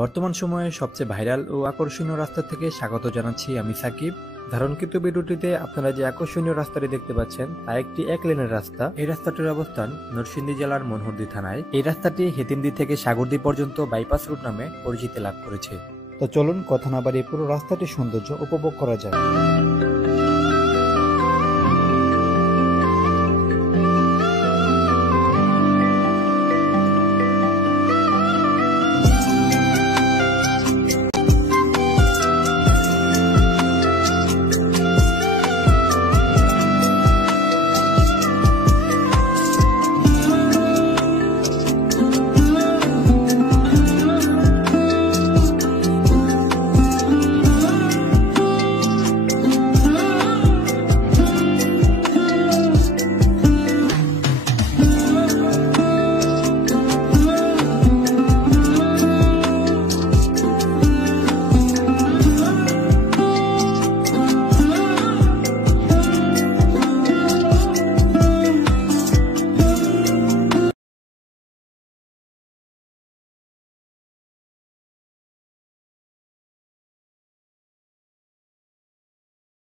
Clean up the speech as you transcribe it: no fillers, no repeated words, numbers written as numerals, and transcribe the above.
বর্তমান সময়ে সবচেয়ে ভাইরাল ও আকর্ষণীয় রাস্তা থেকে স্বাগত জানাচ্ছি আমি সাকিব। ধারণকৃত ভিডিওটিতে আপনারা যে আকর্ষণীয় রাস্তাটি দেখতে পাচ্ছেন তা একটি এক লেনের রাস্তা। এই রাস্তাটির অবস্থান নরসিংদী জেলার মনোহরদী থানায়। এই রাস্তাটি হেতিমদী থেকে সাগরদী পর্যন্ত বাইপাস রুট নামে পরিচিতি লাভ করেছে। তো চলুন কথা না বাড়িয়ে পুরো রাস্তাটির সৌন্দর্য উপভোগ করা যায়।